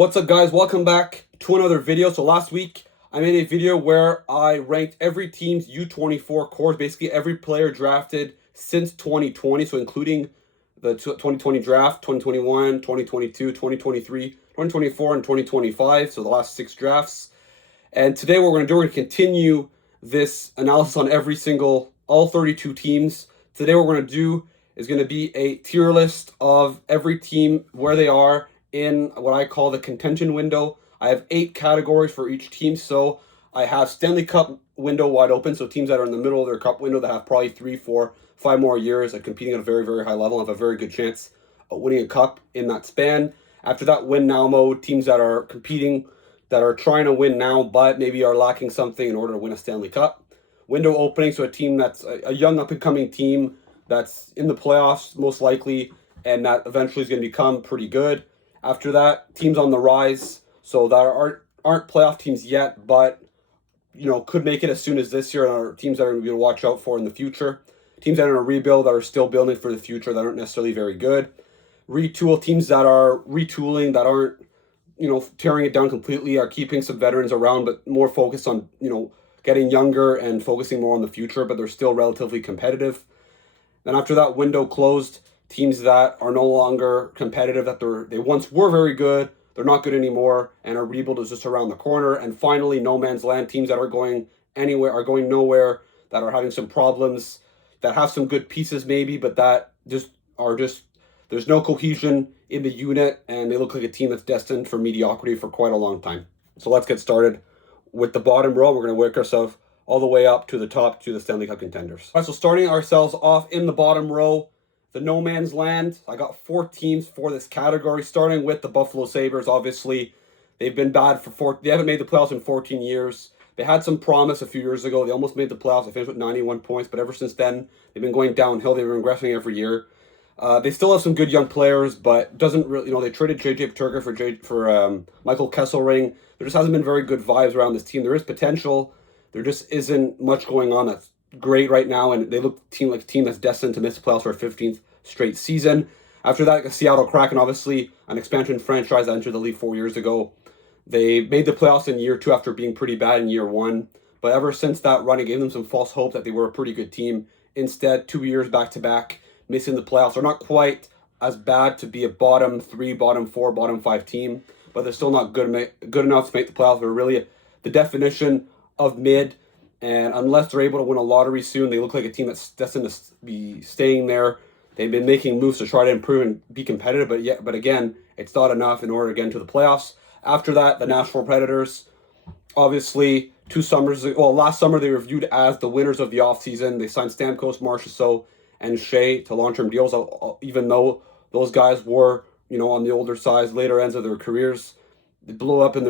What's up, guys? Welcome back to another video. So last week I made a video where I ranked every team's U24 cores, basically every player drafted since 2020, so including the 2020 draft, 2021, 2022, 2023, 2024, and 2025, so the last 6 drafts. And today what we're going to continue this analysis on all 32 teams. Today what we're going to do is going to be a tier list of every team, where they are in what I call the contention window. I have 8 categories for each team. So I have Stanley Cup window wide open, so teams that are in the middle of their cup window that have probably 3, 4, 5 more years of competing at a very, very high level and have a very good chance of winning a cup in that span. After that, win now mode, teams that are competing, that are trying to win now but maybe are lacking something in order to win a Stanley Cup. Window opening, so a team that's a young up-and-coming team that's in the playoffs most likely, and that eventually is going to become pretty good. After that, teams on the rise, so that aren't playoff teams yet, but could make it as soon as this year, and are teams that are going to watch out for in the future. Teams that are in a rebuild, that are still building for the future, that aren't necessarily very good. Retool, teams that are retooling, that aren't tearing it down completely, are keeping some veterans around, but more focused on getting younger and focusing more on the future, but they're still relatively competitive. Then after that, window closed, teams that are no longer competitive, that they once were very good, they're not good anymore, and a rebuild is just around the corner. And finally, no man's land, teams that are going anywhere, are going nowhere, that are having some problems, that have some good pieces maybe, but that there's no cohesion in the unit, and they look like a team that's destined for mediocrity for quite a long time. So let's get started with the bottom row. We're going to work ourselves all the way up to the top, to the Stanley Cup contenders. All right, so starting ourselves off in the bottom row, the no man's land. I got 4 teams for this category, starting with the Buffalo Sabres. Obviously, they've been bad they haven't made the playoffs in 14 years. They had some promise a few years ago. They almost made the playoffs. They finished with 91 points, but ever since then, they've been going downhill. They've been regressing every year. They still have some good young players, but doesn't really, they traded JJ Peterka for Michael Kesselring. There just hasn't been very good vibes around this team. There is potential. There just isn't much going on that's great right now, and they look like a team that's destined to miss the playoffs for a 15th straight season. After that, the Seattle Kraken, obviously an expansion franchise that entered the league 4 years ago. They made the playoffs in year 2 after being pretty bad in year 1, but ever since that run, it gave them some false hope that they were a pretty good team. Instead, 2 years back-to-back, missing the playoffs. They're not quite as bad to be a bottom 3, bottom 4, bottom 5 team, but they're still not good enough to make the playoffs. They're really the definition of mid, and unless they're able to win a lottery soon, they look like a team that's destined to be staying there. They've been making moves to try to improve and be competitive, but again, it's not enough in order to get into the playoffs. After that, the Nashville Predators, obviously 2 summers ago, last summer they were viewed as the winners of the offseason. They signed Stamkos, Marchessault, and Shea to long-term deals, even though those guys were, on the older side, later ends of their careers. It blew up in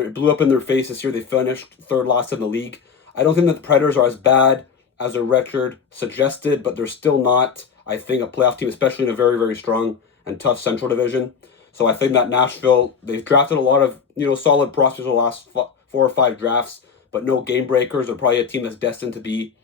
their face this year. They finished 3rd last in the league. I don't think that the Predators are as bad as their record suggested, but they're still not, I think, a playoff team, especially in a very, very strong and tough Central Division. So I think that Nashville, they've drafted a lot of, solid prospects in the last 4 or 5 drafts, but no game breakers. They're probably a team that's destined to be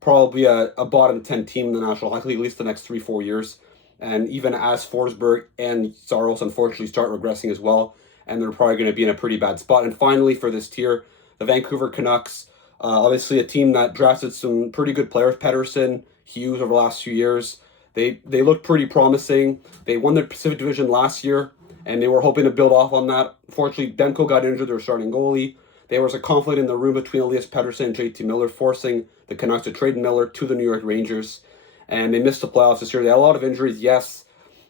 probably a bottom 10 team in the National Hockey League, at least the next 3-4 years. And even as Forsberg and Saros unfortunately start regressing as well, and they're probably going to be in a pretty bad spot. And finally, for this tier, the Vancouver Canucks, obviously a team that drafted some pretty good players, Pettersson, Hughes, over the last few years. They looked pretty promising. They won the Pacific Division last year, and they were hoping to build off on that. Unfortunately, Demko got injured, their starting goalie. There was a conflict in the room between Elias Pettersson and JT Miller, forcing the Canucks to trade Miller to the New York Rangers. And they missed the playoffs this year. They had a lot of injuries, yes,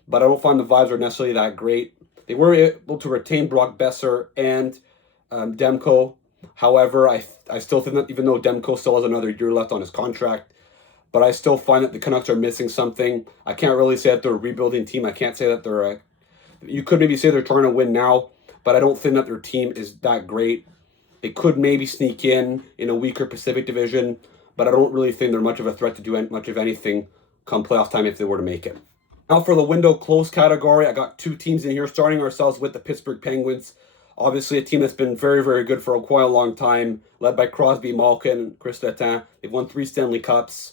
but I don't find the vibes are necessarily that great. They were able to retain Brock Besser and Demko. However, I still think that even though Demko still has another year left on his contract, but I still find that the Canucks are missing something. I can't really say that they're a rebuilding team. I can't say that you could maybe say they're trying to win now, but I don't think that their team is that great. They could maybe sneak in a weaker Pacific Division, but I don't really think they're much of a threat to do much of anything come playoff time if they were to make it. Now for the window close category, I got 2 teams in here, starting ourselves with the Pittsburgh Penguins. Obviously a team that's been very, very good for quite a long time, led by Crosby, Malkin, Chris Letang. They've won 3 Stanley Cups.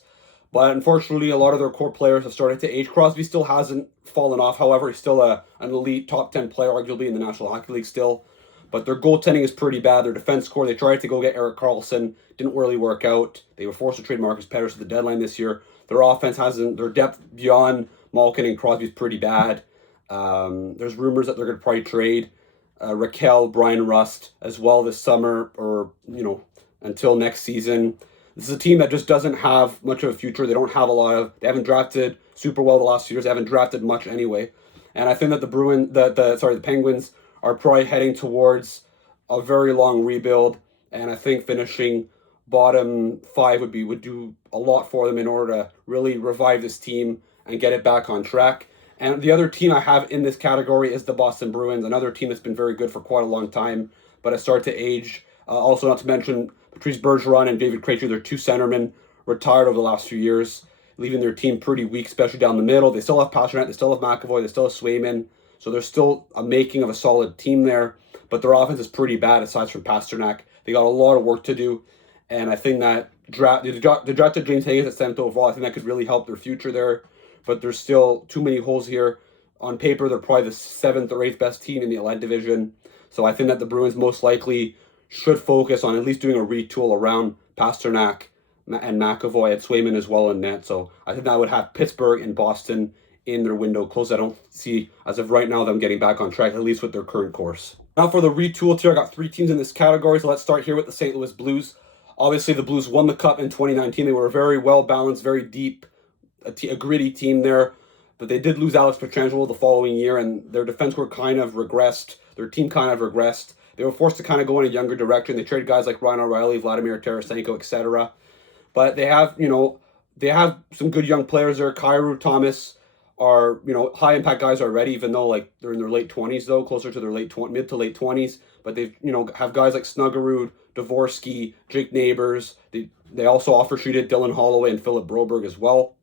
But unfortunately, a lot of their core players have started to age. Crosby still hasn't fallen off. However, he's still an elite top 10 player, arguably in the National Hockey League still. but their goaltending is pretty bad. Their defense core, they tried to go get Erik Karlsson, didn't really work out. They were forced to trade Marcus Pettersson at the deadline this year. Their offense hasn't, their depth beyond Malkin and Crosby is pretty bad. There's rumors that they're going to probably trade Raquel, Brian Rust as well this summer, or, until next season. This is a team that just doesn't have much of a future. They don't have they haven't drafted super well the last few years. They haven't drafted much anyway. And I think that the Penguins are probably heading towards a very long rebuild. And I think finishing bottom 5 would do a lot for them in order to really revive this team and get it back on track. And the other team I have in this category is the Boston Bruins, another team that's been very good for quite a long time, but has started to age. Also, not to mention Patrice Bergeron and David Krejci, their 2 centermen, retired over the last few years, leaving their team pretty weak, especially down the middle. They still have Pastrnak, they still have McAvoy, they still have Swayman, so there's still a making of a solid team there, but their offense is pretty bad aside from Pastrnak. They got a lot of work to do, and I think that they drafted James Higgins at 7th overall. I think that could really help their future there, but there's still too many holes here. On paper, they're probably the 7th or 8th best team in the Atlantic Division, so I think that the Bruins most likely should focus on at least doing a retool around Pastrnak and McAvoy, at Swayman as well in net. So I think that would have Pittsburgh and Boston in their window closed. I don't see, as of right now, them getting back on track, at least with their current course. Now for the retool tier, I got 3 teams in this category. So let's start here with the St. Louis Blues. Obviously, the Blues won the Cup in 2019. They were a very well-balanced, very deep, a gritty team there. But they did lose Alex Pietrangelo the following year, and their defense were kind of regressed. Their team kind of regressed. They were forced to kind of go in a younger direction. They traded guys like Ryan O'Reilly, Vladimir Tarasenko, etc. But they have, they have some good young players there. Kyrou, Thomas are, high impact guys already, even though they're in their late 20s though, closer to their mid to late 20s. But they've, have guys like Snuggerud, Dvorsky, Jake Neighbors. They also offer treated Dylan Holloway and Philip Broberg as well.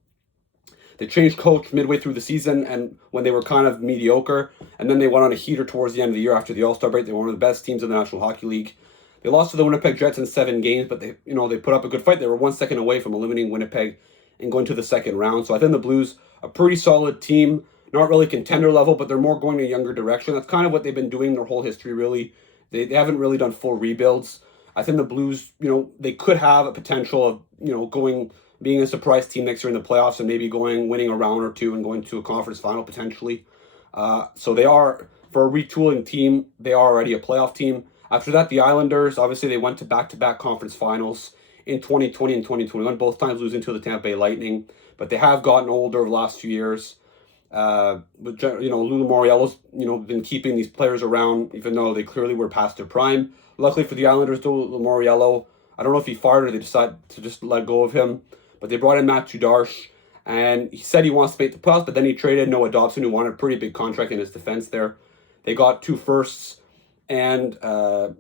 They changed coach midway through the season, and when they were kind of mediocre, and then they went on a heater towards the end of the year after the All-Star break. They were one of the best teams in the National Hockey League. They lost to the Winnipeg Jets in 7 games, but they put up a good fight. They were 1 second away from eliminating Winnipeg and going to the second round. So I think the Blues, a pretty solid team, not really contender level, but they're more going a younger direction. That's kind of what they've been doing their whole history, really. They haven't really done full rebuilds. I think the Blues, they could have a potential of, being a surprise team next year in the playoffs and maybe winning a round or 2 and going to a conference final potentially. So they are, for a retooling team, they are already a playoff team. After that, the Islanders, obviously they went to back-to-back conference finals in 2020 and 2021, both times losing to the Tampa Bay Lightning. But they have gotten older over the last few years. Lou Lamoriello's, been keeping these players around, even though they clearly were past their prime. Luckily for the Islanders, though, Lamoriello, I don't know if he fired or they decided to just let go of him. But they brought in Matt Dudarche, and he said he wants to make the playoffs, but then he traded Noah Dobson, who wanted a pretty big contract in his defense there. They got 2 firsts and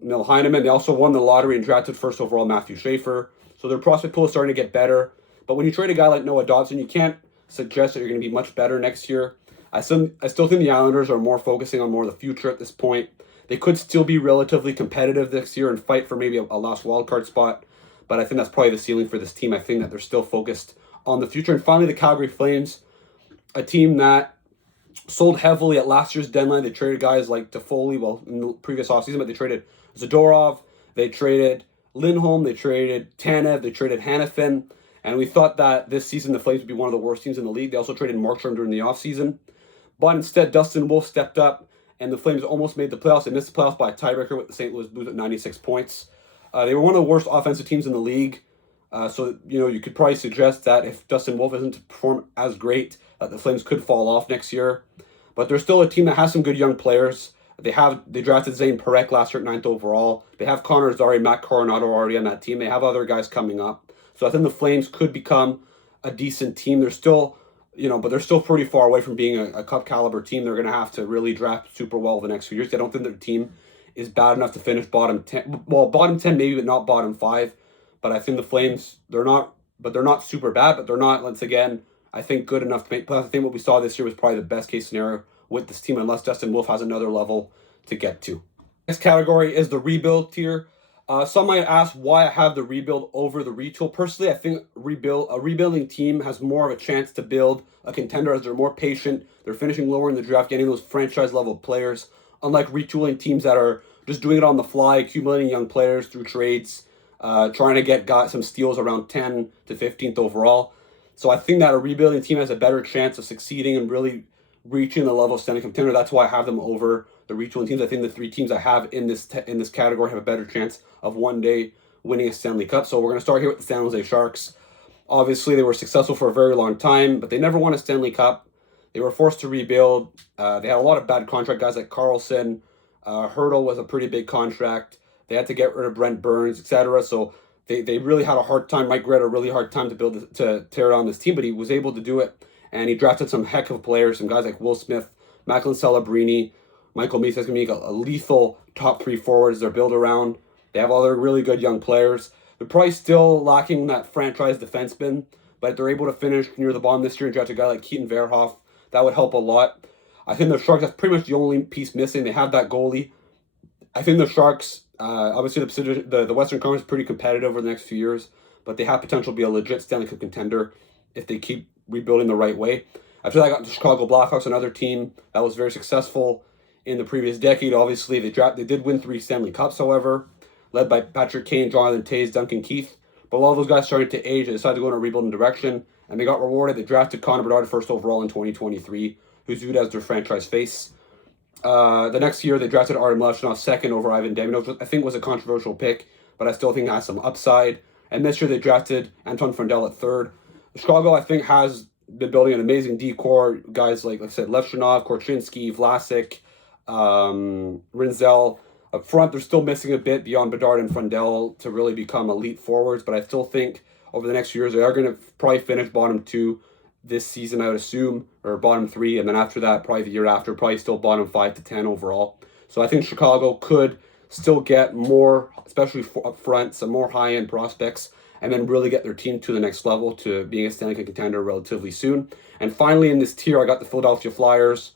Mil Heineman. They also won the lottery and drafted first overall Matthew Schaefer. So their prospect pool is starting to get better. But when you trade a guy like Noah Dobson, you can't suggest that you're going to be much better next year. I still think the Islanders are more focusing on more of the future at this point. They could still be relatively competitive this year and fight for maybe a last wildcard spot. But I think that's probably the ceiling for this team. I think that they're still focused on the future. And finally, the Calgary Flames, a team that sold heavily at last year's deadline. They traded guys like Toffoli, in the previous offseason, but they traded Zadorov, they traded Lindholm, they traded Tanev, they traded Hanifin. And we thought that this season the Flames would be one of the worst teams in the league. They also traded Markstrom during the offseason. But instead, Dustin Wolf stepped up, and the Flames almost made the playoffs. They missed the playoffs by a tiebreaker with the St. Louis Blues at 96 points. They were one of the worst offensive teams in the league. So, you could probably suggest that if Dustin Wolf isn't to perform as great, that the Flames could fall off next year. But they're still a team that has some good young players. They drafted Zane Parekh last year at 9th overall. They have Connor Zary, Matt Coronado already on that team. They have other guys coming up. So I think the Flames could become a decent team. They're still, but they're still pretty far away from being a Cup caliber team. They're going to have to really draft super well the next few years. I don't think their team is bad enough to finish bottom 10. Well, bottom 10 maybe, but not bottom 5. But I think the Flames, they're not super bad, but they're not, once again, I think good enough to make playoffs. I think what we saw this year was probably the best case scenario with this team, unless Dustin Wolf has another level to get to. Next category is the rebuild tier. Some might ask why I have the rebuild over the retool. Personally, I think a rebuilding team has more of a chance to build a contender as they're more patient. They're finishing lower in the draft, getting those franchise level players. Unlike retooling teams that are just doing it on the fly, accumulating young players through trades, trying to get some steals around 10 to 15th overall. So I think that a rebuilding team has a better chance of succeeding and really reaching the level of Stanley Cup contender. That's why I have them over the retooling teams. I think the three teams I have in this category have a better chance of one day winning a Stanley Cup. So we're going to start here with the San Jose Sharks. Obviously, they were successful for a very long time, but they never won a Stanley Cup. They were forced to rebuild. They had a lot of bad contract guys like Carlson. Hurdle was a pretty big contract. They had to get rid of Brent Burns, etc. So they really had a hard time. Mike Greta had a really hard time to tear down this team, but he was able to do it. And he drafted some heck of players, some guys like Will Smith, Macklin Celebrini, Michael Misa is going to be a lethal top three forwards they're built around. They have other really good young players. They're probably still lacking that franchise defenseman, but if they're able to finish near the bottom this year and draft a guy like Keaton Verhoff, that would help a lot. I think the Sharks, that's pretty much the only piece missing. They have that goalie. I think the Sharks, obviously the Western Conference is pretty competitive over the next few years, but they have potential to be a legit Stanley Cup contender if they keep rebuilding the right way. After that, I got the Chicago Blackhawks, another team that was very successful in the previous decade. Obviously, they did win 3 Stanley Cups, however, led by Patrick Kane, Jonathan Toews, Duncan Keith. But a lot of those guys started to age. They decided to go in a rebuilding direction, and they got rewarded. They drafted Connor Bedard first overall in 2023, who's viewed as their franchise face. The next year, they drafted Artem Levshunov second over Ivan Demidov, which I think was a controversial pick, but I still think has some upside. And this year, they drafted Anton Frandel at third. Chicago, I think, has been building an amazing D-core. Guys like I said, Levshunov, Korchinski, Vlasic, Rinzel. Up front, they're still missing a bit beyond Bedard and Frandel to really become elite forwards, but I still think over the next few years, they are going to probably finish bottom 2 this season, I would assume, or bottom 3, and then after that, probably the year after, probably still bottom 5 to 10 overall. So I think Chicago could still get more, especially up front, some more high-end prospects, and then really get their team to the next level to being a Stanley Cup contender relatively soon. And finally, in this tier, I got the Philadelphia Flyers.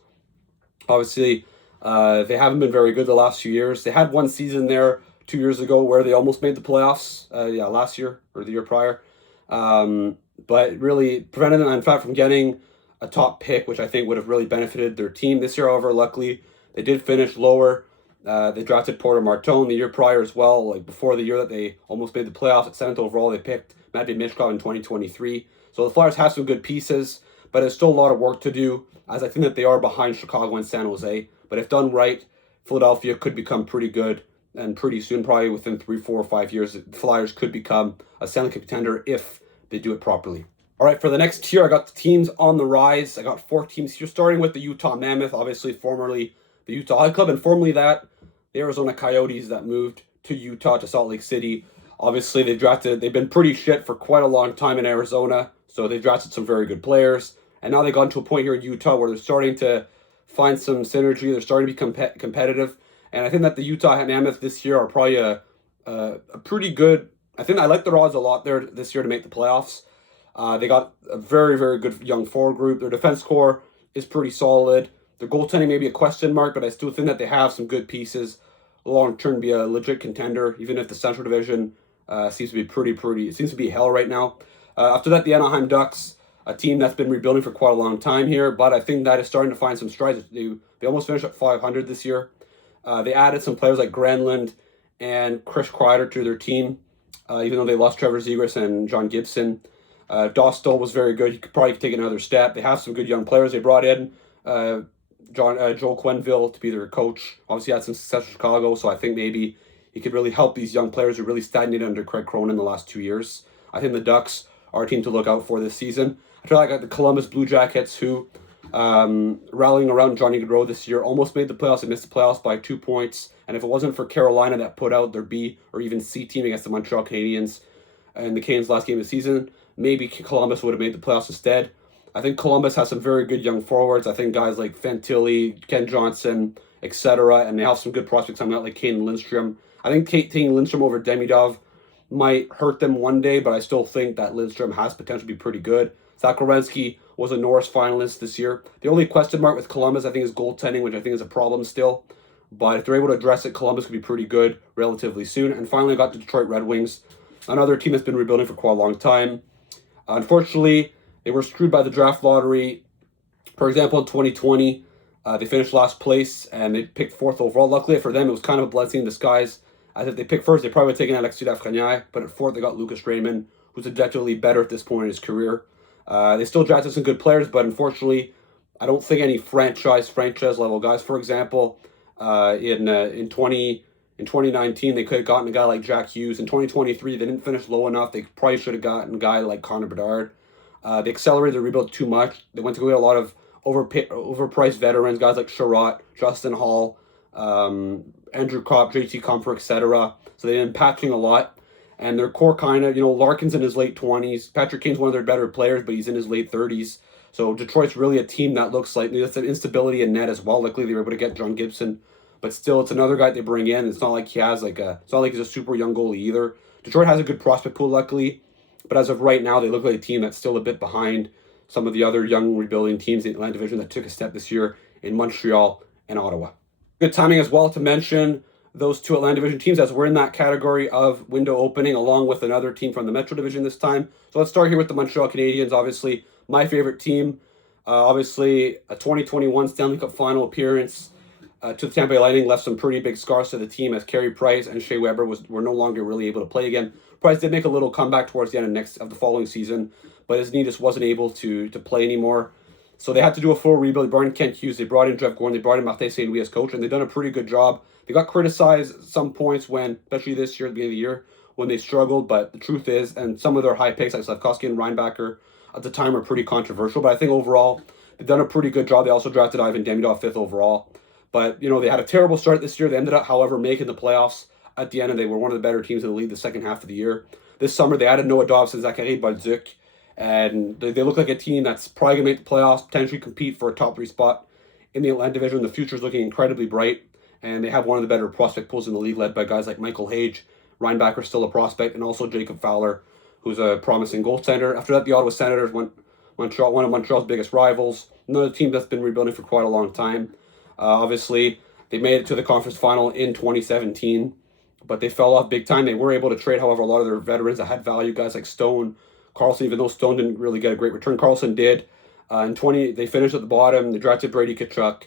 Obviously, they haven't been very good the last few years. They had one season there 2 years ago where they almost made the playoffs. Last year or the year prior. But really prevented them, in fact, from getting a top pick, which I think would have really benefited their team. This year, however, luckily, they did finish lower. They drafted Porter Martone the year prior as well. Like before the year that they almost made the playoffs at 7th overall, they picked Matvei Michkov in 2023. So the Flyers have some good pieces, but there's still a lot of work to do, as I think that they are behind Chicago and San Jose. But if done right, Philadelphia could become pretty good, and pretty soon, probably within 3, 4, or 5 years, the Flyers could become a Stanley Cup contender if they do it properly. All right, for the next tier, I got the teams on the rise. I got 4 teams here, starting with the Utah Mammoth, obviously formerly the Utah Hockey Club, and formerly that, the Arizona Coyotes that moved to Utah, to Salt Lake City. Obviously, they've been pretty shit for quite a long time in Arizona, so they drafted some very good players. And now they've gotten to a point here in Utah where they're starting to find some synergy. They're starting to be competitive. And I think that the Utah Mammoth this year are probably a pretty good. I think I like their odds a lot there this year to make the playoffs. They got a very, very good young forward group. Their defense core is pretty solid. Their goaltending may be a question mark, but I still think that they have some good pieces long term to be a legit contender, even if the Central Division seems to be it seems to be hell right now. After that, the Anaheim Ducks, a team that's been rebuilding for quite a long time here, but I think that is starting to find some strides. They almost finished at 500 this year. They added some players like Granlund and Chris Kreider to their team, even though they lost Trevor Zegras and John Gibson. Dostal was very good. He could probably take another step. They have some good young players. They brought in Joel Quenneville to be their coach. Obviously, had some success in Chicago, so I think maybe he could really help these young players who really stagnated under Craig Cronin the last 2 years. I think the Ducks are a team to look out for this season. I feel like I got the Columbus Blue Jackets, who, rallying around Johnny Gaudreau this year, almost made the playoffs. They missed the playoffs by 2 points. And if it wasn't for Carolina that put out their B or even C team against the Montreal Canadiens in the Canes' last game of the season, maybe Columbus would have made the playoffs instead. I think Columbus has some very good young forwards. I think guys like Fantilli, Ken Johnson, etc., and they have some good prospects coming out like Kane Lindstrom. I think taking Lindstrom over Demidov might hurt them one day, but I still think that Lindstrom has potential to be pretty good. Zach Werenski was a Norris finalist this year. The only question mark with Columbus, I think, is goaltending, which I think is a problem still. But if they're able to address it, Columbus could be pretty good relatively soon. And finally, I got the Detroit Red Wings, another team that's been rebuilding for quite a long time. Unfortunately, they were screwed by the draft lottery. For example, in 2020, They finished last place and they picked fourth overall. Luckily for them, it was kind of a blessing in disguise. As if they picked first, they probably would have taken Alexis Lafrenière, but at fourth, they got Lucas Raymond, who's objectively better at this point in his career. They still drafted some good players, but unfortunately, I don't think any franchise level guys. For example, in 2019, they could have gotten a guy like Jack Hughes. In 2023, they didn't finish low enough. They probably should have gotten a guy like Connor Bedard. They accelerated the rebuild too much. They went to go get a lot of overpriced veterans, guys like Sherratt, Justin Hall, Andrew Kopp, JT Comfort, etc. So they've been patching a lot. And their core kind of, Larkin's in his late 20s. Patrick Kane's one of their better players, but he's in his late 30s. So Detroit's really a team that looks like there's an instability in net as well. Luckily, they were able to get John Gibson. But still, it's another guy they bring in. It's not like he has it's not like he's a super young goalie either. Detroit has a good prospect pool, luckily. But as of right now, they look like a team that's still a bit behind some of the other young rebuilding teams in the Atlantic Division that took a step this year in Montreal and Ottawa. Good timing as well to mention those two Atlantic Division teams, as we're in that category of window opening along with another team from the Metro Division this time. So let's start here with the Montreal Canadiens, obviously my favorite team. Obviously, a 2021 Stanley Cup final appearance to the Tampa Bay Lightning left some pretty big scars to the team, as Carey Price and Shea Weber were no longer really able to play again. Price did make a little comeback towards the end of the following season, but his knee just wasn't able to play anymore. So they had to do a full rebuild. They brought in Kent Hughes, they brought in Jeff Gordon, they brought in Martin St. Louis as coach, and they've done a pretty good job. They got criticized at some points when, especially this year, at the beginning of the year, when they struggled, but the truth is, and some of their high picks like Slavkovsky and Reinbacher at the time were pretty controversial, but I think overall, they've done a pretty good job. They also drafted Ivan Demidov 5th overall. But, they had a terrible start this year. They ended up, however, making the playoffs at the end, and they were one of the better teams in the league the second half of the year. This summer, they added Noah Dobson, Zachary Bolduc, and they look like a team that's probably going to make the playoffs, potentially compete for a top 3 spot in the Atlantic Division. The future's looking incredibly bright, and they have one of the better prospect pools in the league, led by guys like Michael Hage. Reinbacher's still a prospect, and also Jacob Fowler, who's a promising goaltender. After that, the Ottawa Senators went one of Montreal's biggest rivals, another team that's been rebuilding for quite a long time. Obviously, they made it to the conference final in 2017, but they fell off big time. They were able to trade, however, a lot of their veterans that had value, guys like Stone, Carlson, even though Stone didn't really get a great return. Carlson did. They finished at the bottom. They drafted Brady Tkachuk.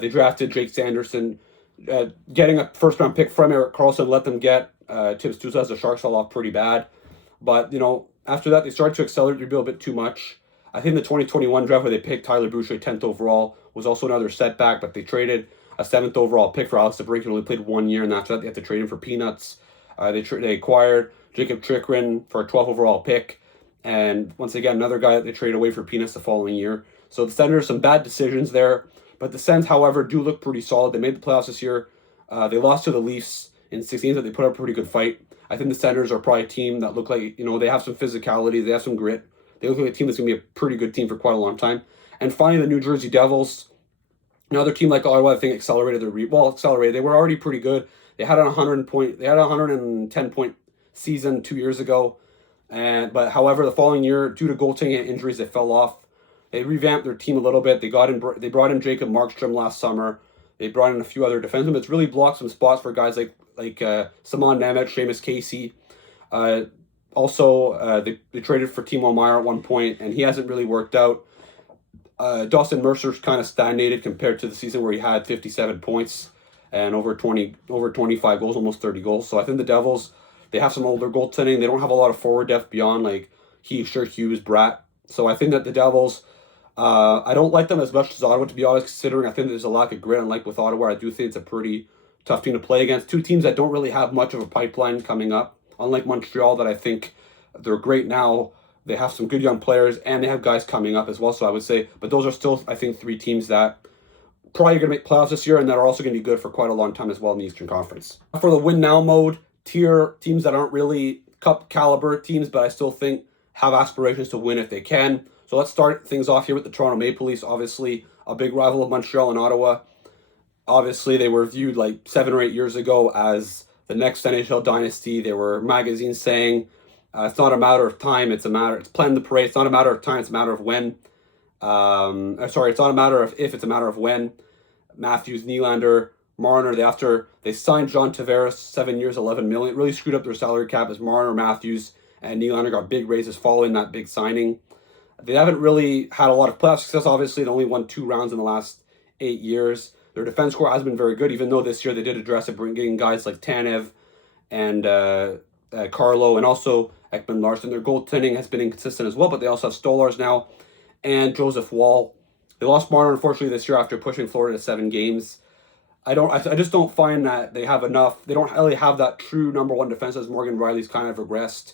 They drafted Jake Sanderson. Getting a first-round pick from Erik Karlsson let them get Tim Stützle as the Sharks fell off pretty bad. But, after that, they started to accelerate their rebuild a bit too much. I think the 2021 draft where they picked Tyler Boucher 10th overall was also another setback, but they traded a 7th overall pick for Alex DeBrincat, who only played 1 year, and after that they had to trade him for peanuts. They acquired Jacob Chikrin for a 12th overall pick, and once again, another guy that they traded away for peanuts the following year. So the Senators, some bad decisions there, but the Sens, however, do look pretty solid. They made the playoffs this year. They lost to the Leafs in 16, but they put up a pretty good fight. I think the Senators are probably a team that look like, they have some physicality, they have some grit. They look like a team that's going to be a pretty good team for quite a long time. And finally, the New Jersey Devils, another team like Ottawa, I think accelerated accelerated. They were already pretty good. They had a 110-point season 2 years ago, but however, the following year, due to goaltending and injuries, they fell off. They revamped their team a little bit. They brought in Jacob Markstrom last summer. They brought in a few other defensemen. It's really blocked some spots for guys like Simon Nemec, Seamus Casey. Also, they traded for Timo Meier at one point, and he hasn't really worked out. Dawson Mercer's kind of stagnated compared to the season where he had 57 points and over 25 goals, almost 30 goals. So I think the Devils, they have some older goaltending. They don't have a lot of forward depth beyond like Heischer, Hughes, Bratt. So I think that the Devils, I don't like them as much as Ottawa, to be honest, considering I think there's a lack of grit. Unlike with Ottawa, I do think it's a pretty tough team to play against. Two teams that don't really have much of a pipeline coming up. Unlike Montreal, that I think they're great now. They have some good young players, and they have guys coming up as well. So I would say, but those are still, I think, 3 teams that probably going to make playoffs this year, and that are also going to be good for quite a long time as well in the Eastern Conference. For the win now mode, tier teams that aren't really cup caliber teams, but I still think have aspirations to win if they can. So let's start things off here with the Toronto Maple Leafs, obviously a big rival of Montreal and Ottawa. Obviously, they were viewed like 7 or 8 years ago as the next NHL dynasty. There were magazines saying it's not a matter of time, it's playing the parade. It's not a matter of time, it's a matter of when. It's not a matter of if, it's a matter of when. Matthews, Nylander, Marner, they signed John Tavares, 7 years, $11 million. It really screwed up their salary cap as Marner, Matthews, and Nylander got big raises following that big signing. They haven't really had a lot of playoff success, obviously. They only won 2 rounds in the last 8 years. Their defense core has been very good, even though this year they did address it, bringing guys like Tanev and Carlo, and also Ekman Larson. Their goaltending has been inconsistent as well, but they also have Stolars now and Joseph Wall. They lost Marner, unfortunately, this year after pushing Florida to 7 games. I just don't find that they have enough. They don't really have that true number one defense, as Morgan Riley's kind of regressed.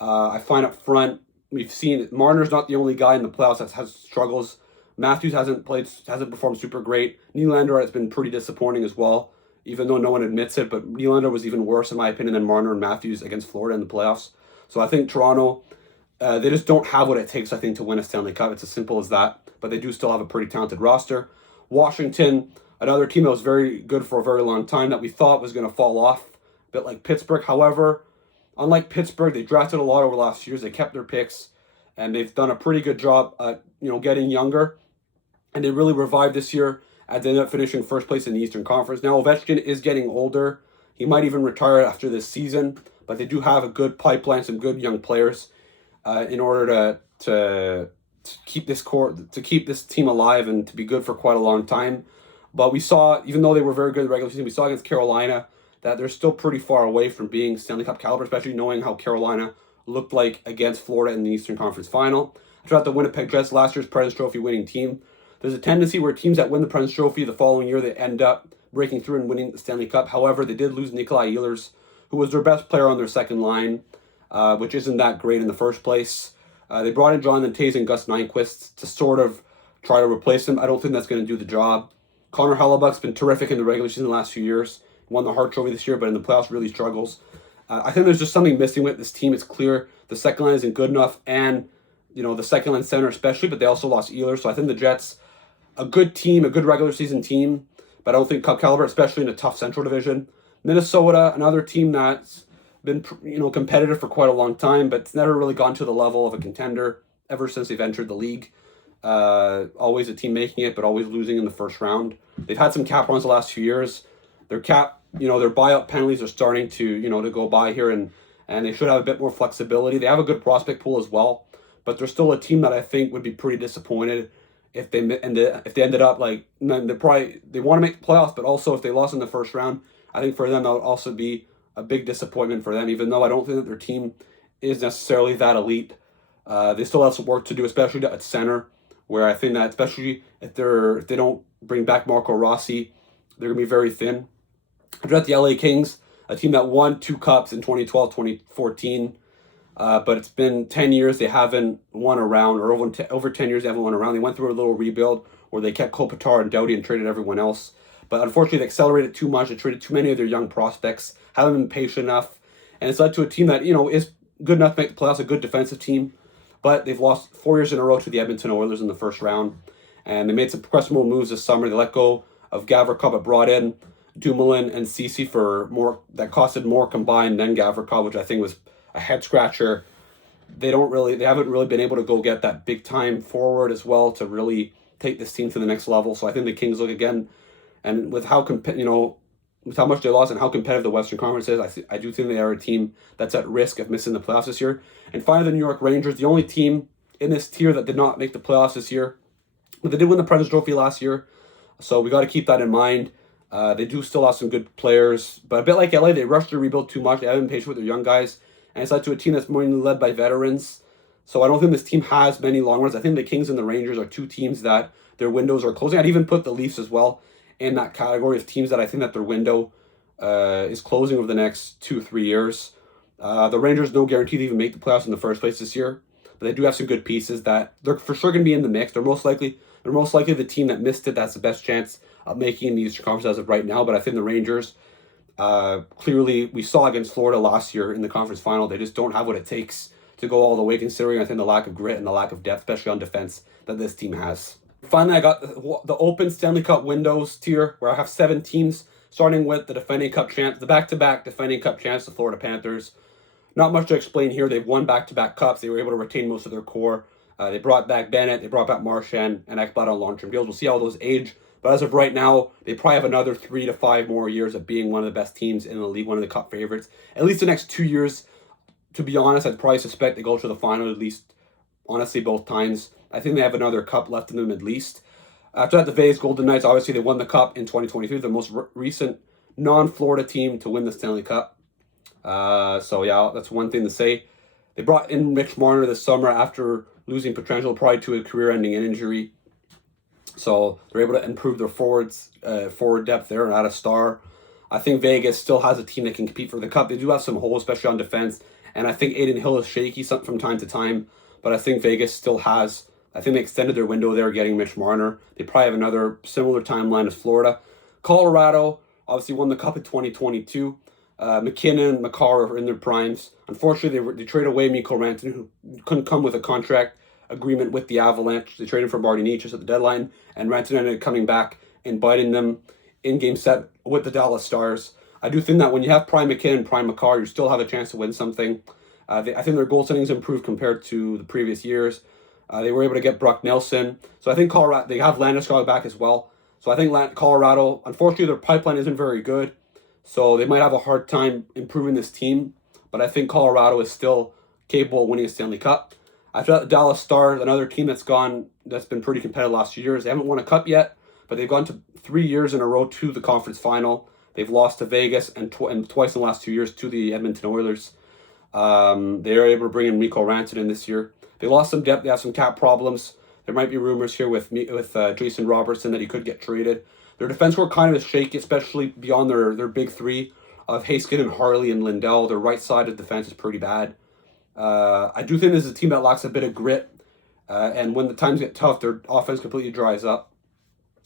I find up front, we've seen Marner's not the only guy in the playoffs that has struggles. Matthews hasn't performed super great. Nylander has been pretty disappointing as well, even though no one admits it. But Nylander was even worse, in my opinion, than Marner and Matthews against Florida in the playoffs. So I think Toronto, they just don't have what it takes, I think, to win a Stanley Cup. It's as simple as that. But they do still have a pretty talented roster. Washington, another team that was very good for a very long time that we thought was going to fall off, a bit like Pittsburgh. However, unlike Pittsburgh, they drafted a lot over the last few years. They kept their picks, and they've done a pretty good job at getting younger. And they really revived this year as they ended up finishing first place in the Eastern Conference. Now, Ovechkin is getting older. He might even retire after this season, but they do have a good pipeline, some good young players in order to keep this team alive and to be good for quite a long time. But we saw, even though they were very good in the regular season, we saw against Carolina that they're still pretty far away from being Stanley Cup caliber, especially knowing how Carolina looked like against Florida in the Eastern Conference Final. Throughout the Winnipeg Jets, last year's President's Trophy winning team, there's a tendency where teams that win the President's Trophy the following year, they end up breaking through and winning the Stanley Cup. However, they did lose Nikolai Ehlers, who was their best player on their second line, which isn't that great in the first place. They brought in Jonathan Toews and Gus Nyquist to sort of try to replace him. I don't think that's going to do the job. Connor Hellebuck's been terrific in the regular season the last few years. Won the Hart Trophy this year, but in the playoffs really struggles. I think there's just something missing with this team. It's clear the second line isn't good enough, and the second line center especially, but they also lost Ehlers. So I think the Jets, a good team, a good regular season team, but I don't think Cup caliber, especially in a tough Central Division. Minnesota, another team that's been competitive for quite a long time, but it's never really gone to the level of a contender ever since they've entered the league. Always a team making it, but always losing in the first round. They've had some cap runs the last few years. Their cap, their buyout penalties are starting to go by here, and they should have a bit more flexibility. They have a good prospect pool as well, but they're still a team that I think would be pretty disappointed if they ended up they want to make the playoffs, but also if they lost in the first round. I think for them that would also be a big disappointment for them, even though I don't think that their team is necessarily that elite. They still have some work to do, especially at center, where I think that especially if they don't bring back Marco Rossi, they're going to be very thin. I've got the LA Kings, a team that won 2 cups in 2012, 2014, but it's been 10 years they haven't won a round, or over 10 years they haven't won a round. They went through a little rebuild where they kept Kopitar and Doughty and traded everyone else. But unfortunately, they accelerated too much. They traded too many of their young prospects, haven't been patient enough, and it's led to a team that, is good enough to make the playoffs, a good defensive team, but they've lost 4 years in a row to the Edmonton Oilers in the first round, and they made some questionable moves this summer. They let go of Gavrikov, but brought in Dumoulin and Ceci for more, that costed more combined than Gavrikov, which I think was a head scratcher. They haven't really been able to go get that big time forward as well to really take this team to the next level. So I think the Kings look again, and with how with how much they lost and how competitive the Western Conference is, I do think they are a team that's at risk of missing the playoffs this year. And finally, the New York Rangers, the only team in this tier that did not make the playoffs this year, but they did win the President's Trophy last year, so we got to keep that in mind. They do still have some good players, but a bit like LA, they rushed to rebuild too much. They haven't been patient with their young guys, and it's led to a team that's mainly led by veterans. So I don't think this team has many long runs. I think the Kings and the Rangers are two teams that their windows are closing. I'd even put the Leafs as well in that category of teams that I think that their window is closing over the next 2-3 years. The Rangers, no guarantee they even make the playoffs in the first place this year, but they do have some good pieces that they're for sure going to be in the mix. They're most likely the team that missed it. That's the best chance of making the Eastern Conference as of right now. But I think the Rangers, clearly, we saw against Florida last year in the conference final, they just don't have what it takes to go all the way, considering I think the lack of grit and the lack of depth, especially on defense, that this team has. Finally, I got the open Stanley Cup Windows tier, where I have 7 teams, starting with the defending Cup champs, the back-to-back defending Cup champs, the Florida Panthers. Not much to explain here. They've won back-to-back Cups. They were able to retain most of their core. They brought back Bennett, they brought back Marchand, and Ekblad on long-term deals. We'll see how those age. But as of right now, they probably have another 3 to 5 more years of being one of the best teams in the league, one of the Cup favorites. At least the next 2 years, to be honest, I'd probably suspect they go to the final at least, honestly, both times. I think they have another Cup left in them at least. After that, the Vegas Golden Knights, obviously they won the Cup in 2023, the most recent non-Florida team to win the Stanley Cup. So yeah, that's one thing to say. They brought in Mitch Marner this summer after losing Pietrangelo probably to a career-ending injury. So they're able to improve their forward depth there and add a star. I think Vegas still has a team that can compete for the Cup. They do have some holes, especially on defense. And I think Adin Hill is shaky from time to time. But I think Vegas still has, I think they extended their window there getting Mitch Marner. They probably have another similar timeline as Florida. Colorado obviously won the Cup in 2022. McKinnon and Makar are in their primes. Unfortunately, they traded away Mikko Rantanen, who couldn't come with a contract agreement with the Avalanche. They traded for Marty Necas at the deadline, and Rantanen ended up coming back and biting them in Game 7 with the Dallas Stars. I do think that when you have prime McKinnon, prime Makar, you still have a chance to win something. I think their goaltending's improved compared to the previous years. They were able to get Brock Nelson. So I think Colorado, they have Landeskog back as well. So I think Colorado, unfortunately, their pipeline isn't very good. So they might have a hard time improving this team. But I think Colorado is still capable of winning a Stanley Cup. After that, the Dallas Stars, another team that's been pretty competitive last few years. They haven't won a cup yet, but they've gone to 3 years in a row to the conference final. They've lost to Vegas and twice in the last 2 years to the Edmonton Oilers. They are able to bring in Mikko Rantanen this year. They lost some depth. They have some cap problems. There might be rumors here with Jason Robertson that he could get traded. Their defense core kind of is shaky, especially beyond their big three of Haskin and Harley and Lindell. Their right side of defense is pretty bad. I do think this is a team that lacks a bit of grit. And when the times get tough, their offense completely dries up.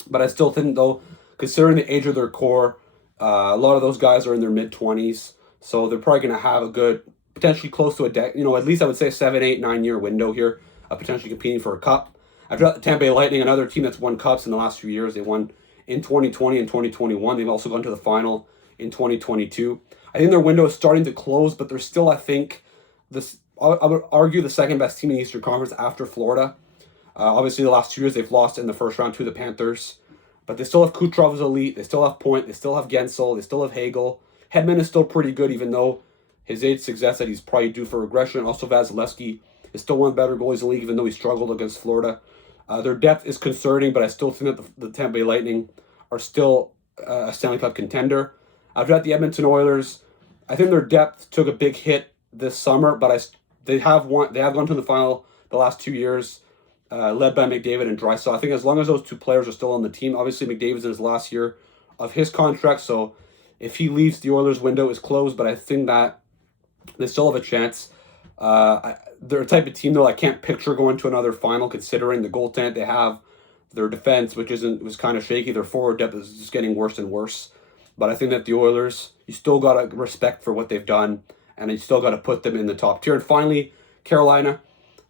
But I still think, though, considering the age of their core, a lot of those guys are in their mid-20s. So they're probably going to have a good, potentially close to at least I would say a 7, 8, 9-year window here of potentially competing for a cup. After that, the Tampa Bay Lightning, another team that's won cups in the last few years. They won in 2020 and 2021. They've also gone to the final in 2022. I think their window is starting to close, but they're still, I think, I would argue the second best team in the Eastern Conference after Florida. Obviously, the last 2 years they've lost in the first round to the Panthers. But they still have Kucherov as elite. They still have Point. They still have Gensel. They still have Hagel. Hedman is still pretty good, even though his age suggests that he's probably due for regression. Also, Vasilevsky is still one of the better goalies in the league, even though he struggled against Florida. Their depth is concerning, but I still think that the Tampa Bay Lightning are still a Stanley Cup contender. After that, the Edmonton Oilers, I think their depth took a big hit this summer, but they have gone to the final the last 2 years, led by McDavid and Draisaitl. I think as long as those two players are still on the team, obviously McDavid's in his last year of his contract, so if he leaves, the Oilers' window is closed, but I think that they still have a chance. They're a type of team, though, I can't picture going to another final, considering the goaltend they have, their defense, which was kind of shaky. Their forward depth is just getting worse and worse. But I think that the Oilers, you still got to respect for what they've done, and you still got to put them in the top tier. And finally, Carolina.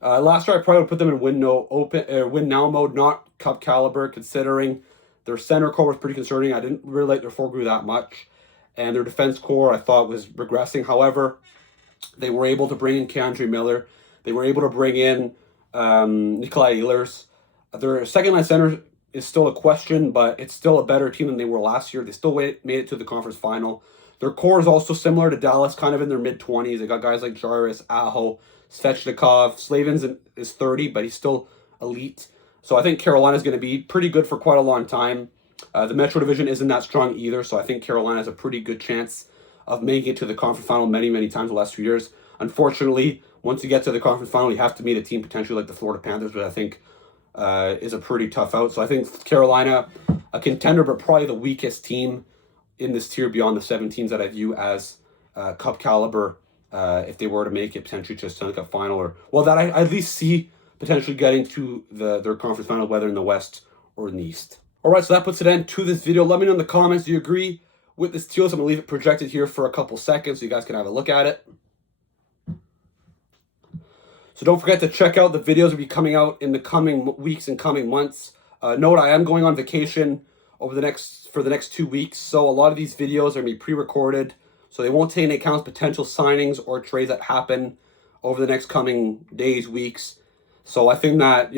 Last year, I probably would put them in win now mode, not cup caliber, considering their center core was pretty concerning. I didn't really like their forward that much. And their defense core, I thought, was regressing. However, they were able to bring in Keandre Miller. They were able to bring in Nikolai Ehlers. Their second-line center is still a question, but it's still a better team than they were last year. They still made it to the conference final. Their core is also similar to Dallas, kind of in their mid-20s. They got guys like Jarvis, Aho, Svechnikov. Slavins is 30, but he's still elite. So I think Carolina's going to be pretty good for quite a long time. The Metro Division isn't that strong either, so I think Carolina has a pretty good chance of making it to the conference final many, many times the last few years. Unfortunately, once you get to the conference final, you have to meet a team potentially like the Florida Panthers, which I think is a pretty tough out. So I think Carolina, a contender, but probably the weakest team in this tier beyond the 7 teams that I view as cup caliber if they were to make it potentially to a Stanley Cup final, that I at least see potentially getting to their conference final, whether in the West or in the East. All right, so that puts an end to this video. Let me know in the comments, do you agree with this tier list? I'm going to leave it projected here for a couple seconds so you guys can have a look at it. So don't forget to check out the videos that will be coming out in the coming weeks and coming months. Note, I am going on vacation for the next 2 weeks, so a lot of these videos are going to be pre-recorded, so they won't take into account potential signings or trades that happen over the next coming days, weeks. So I think that,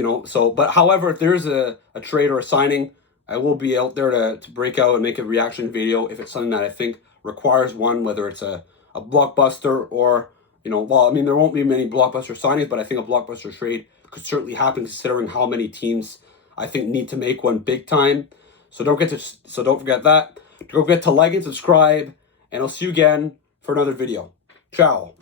but however, if there's a trade or a signing, I will be out there to break out and make a reaction video if it's something that I think requires one, whether it's a blockbuster or, there won't be many blockbuster signings, but I think a blockbuster trade could certainly happen considering how many teams I think need to make one big time. So don't forget that. Don't forget to like and subscribe, and I'll see you again for another video. Ciao.